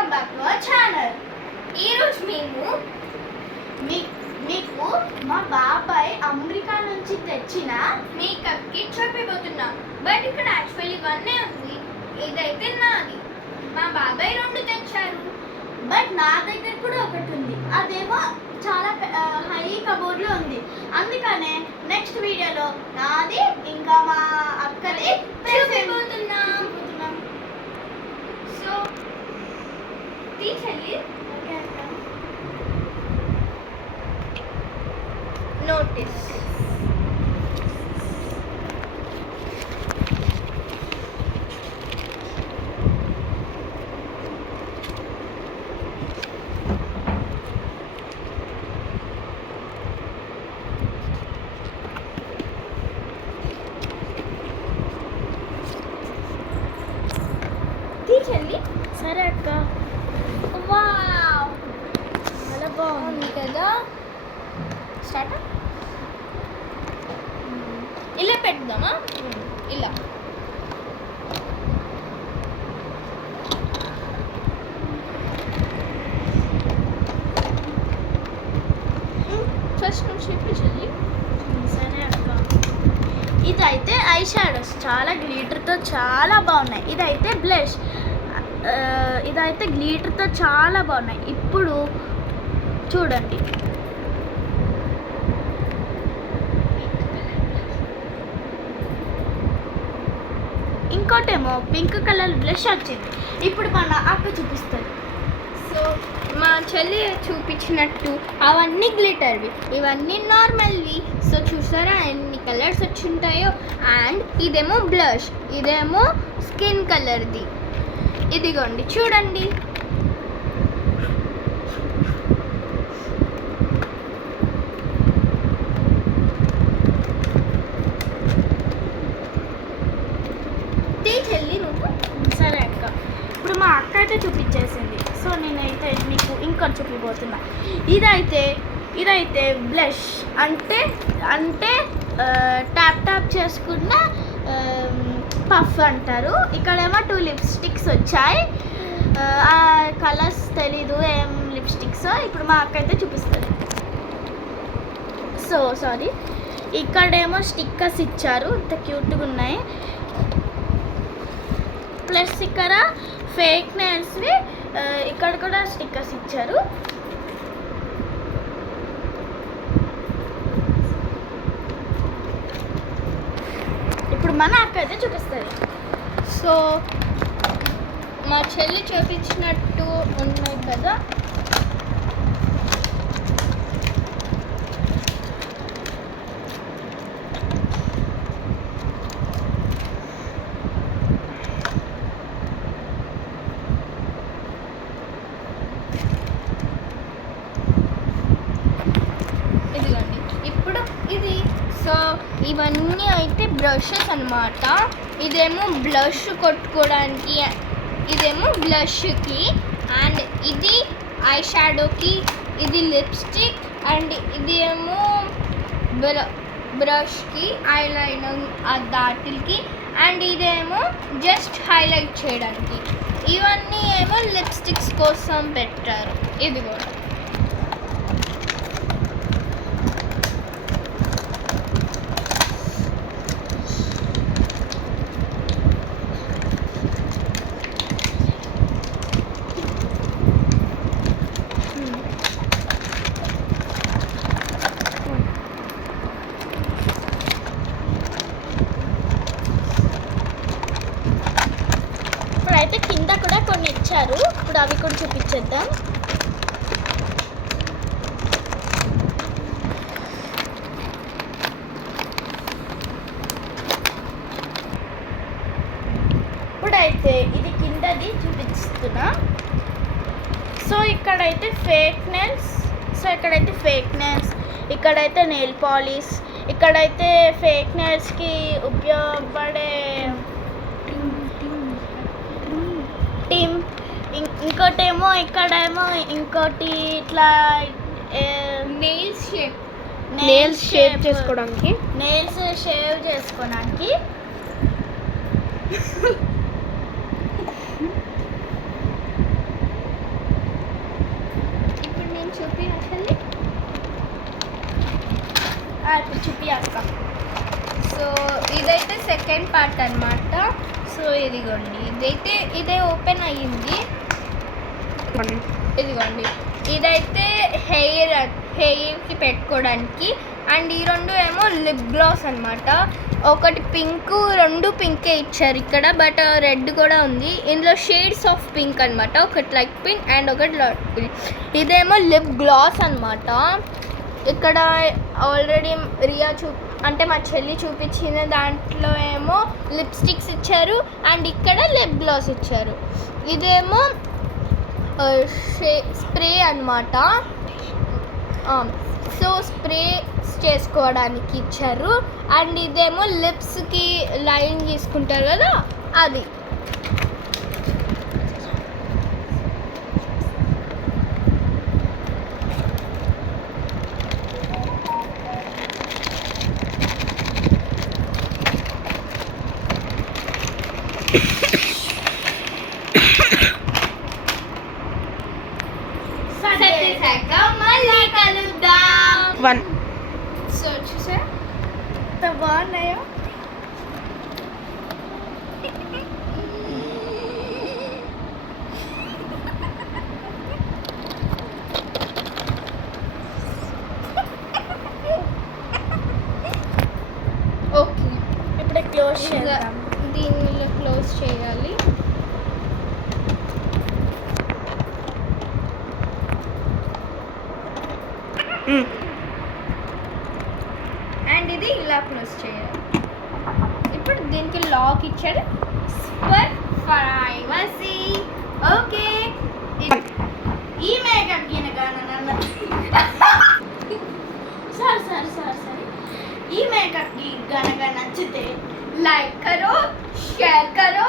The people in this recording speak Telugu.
Welcome back to our channel. ఈరోజు మేము మీకు మా బాబాయ్ అమెరికా నుంచి తెచ్చిన మేకప్ కిట్ చూపిపోతున్నాం. బట్ ఇక్కడ యాక్చువల్లీ వన్నే ఉంది, ఇదైతే నాది. మా బాబాయ్ రెండు తెచ్చారు, బట్ నా దగ్గర కూడా ఒకటి ఉంది. అదేమో చాలా హై కబోర్డ్లో ఉంది. అందుకనే నెక్స్ట్ వీడియోలో నాది ఇంకా మా అక్కది చూపిపోతున్నాం. సో తీసేయండి. నోటీస్ తీసేయండి. సరే అక్క. వావ్, చాలా బాగుంది కదా. స్టార్ట్. ఇలా పెడదామా? ఇలా ఫస్ట్ నుంచి చూపించాలి. సరే అక్క. ఇదైతే ఐ షాడోస్ చాలా గ్లీటర్తో చాలా బాగున్నాయి. ఇదైతే బ్లష్, ఇదైతే గ్లీటర్తో చాలా బాగున్నాయి. ఇప్పుడు చూడండి. ఇంకోటేమో పింక్ కలర్ బ్లష్ వచ్చింది. ఇప్పుడు మన అక్క చూపిస్తుంది. సో మా చెల్లి చూపించినట్టు అవన్నీ గ్లిటర్వి, ఇవన్నీ నార్మల్వి. సో చూసారా ఎన్ని కలర్స్ వచ్చి ఉంటాయో. అండ్ ఇదేమో బ్లష్, ఇదేమో స్కిన్ కలర్ది. ఇదిగోండి చూడండి. చెల్లి నువ్వు. సరే అక్క. ఇప్పుడు మా అక్క అయితే చూపించేసింది. సో నేనైతే మీకు ఇంకోటి చూపిపోతున్నా. ఇదైతే బ్లష్ అంటే ట్యాప్ చేసుకున్న పఫ్ అంటారు. ఇక్కడేమో 2 లిప్స్టిక్స్ వచ్చాయి. ఆ కలర్స్ తెలీదు ఏం లిప్స్టిక్స్. ఇప్పుడు మా అక్క అయితే చూపిస్తుంది. సో సారీ, ఇక్కడేమో స్టిక్కర్స్ ఇచ్చారు, ఇంత క్యూట్గా ఉన్నాయి. ప్లస్ ఇక్కడ ఫేక్ నెయిల్స్వి ఇక్కడ కూడా స్టిక్కర్స్ ఇచ్చారు. ఇప్పుడు మన అక్క అయితే చూపిస్తుంది. సో మా చెల్లి చూపించినట్టు ఉన్నాయి కదా. ఇదిగోండి. ఇప్పుడు ఇది సో ఇవన్నీ అయితే బ్రషెస్ అన్నమాట. ఇదేమో బ్లష్ కొట్టుకోవడానికి, ఇదేమో బ్లష్కి, అండ్ ఇది ఐ షాడోకి, ఇది లిప్స్టిక్, అండ్ ఇది ఏమో బ్రష్కి, ఐలైనర్ దాటికి, అండ్ ఇదేమో జస్ట్ హైలైట్ చేయడానికి. ఇవన్నీ ఏమో లిప్స్టిక్స్ కోసం పెట్టారు. ఇది కూడా ఇప్పుడైతే కింద కూడా కొన్ని ఇచ్చారు. ఇప్పుడు అవి కూడా చూపించేద్దాం. ఇప్పుడైతే ఇది కిందది చూపిస్తున్నా. సో ఇక్కడైతే ఫేక్ నెయిల్స్, ఇక్కడైతే నెయిల్ పాలిష్, ఇక్కడైతే ఫేక్ నెయిల్స్కి ఉపయోగపడే టిమ్, ఇంకోటేమో ఇక్కడేమో ఇంకోటి ఇట్లా నెయిల్స్ షేప్ చేసుకోవడానికి, నెయిల్స్ షేవ్ చేసుకోవడానికి. చూపి అసలు. ఇప్పుడు చూపి అక్క. సో ఇదైతే సెకండ్ పార్ట్ అన్నమాట. సో ఇదిగోండి, ఇదే ఓపెన్ అయ్యింది. ఇదిగోండి, ఇదైతే హెయిర్కి పెట్టుకోవడానికి. అండ్ ఈ రెండు ఏమో లిప్ గ్లాస్ అన్నమాట. ఒకటి పింక్, రెండు పింకే ఇచ్చారు ఇక్కడ, బట్ రెడ్ కూడా ఉంది. ఇందులో షేడ్స్ ఆఫ్ పింక్ అన్నమాట. ఒకటి లైట్ పింక్ అండ్ ఒకటి లైట్ పింక్. ఇదేమో లిప్ గ్లాస్ అన్నమాట. ఇక్కడ ఆల్రెడీ రియా అంటే మా చెల్లి చూపించిన దాంట్లో ఏమో లిప్స్టిక్స్ ఇచ్చారు అండ్ ఇక్కడ లిప్ గ్లాస్ ఇచ్చారు. ఇదేమో స్ప్రే అన్నమాట. సో స్ప్రే చేసుకోవడానికి ఇచ్చారు. అండ్ ఇదేమో లిప్స్కి లైన్ తీసుకుంటారు కదా, అది. మళ్ళీ కలుద్దాం. 1 సో చూసా బాగున్నాయో. ఓకే, ఇప్పుడే క్లోజ్ చేద్దాం. దీన్ని క్లోజ్ చేయాలి. అండ్ ఇది ఇలా క్లోజ్ చేయాలి. ఇప్పుడు దీనికి లాక్ ఇచ్చాడు ఫర్ ప్రైవసీ. ఓకే, ఈ మేకప్ సరే ఈ మేకప్ కి గనక నచ్చితే लाइक करो, शेयर करो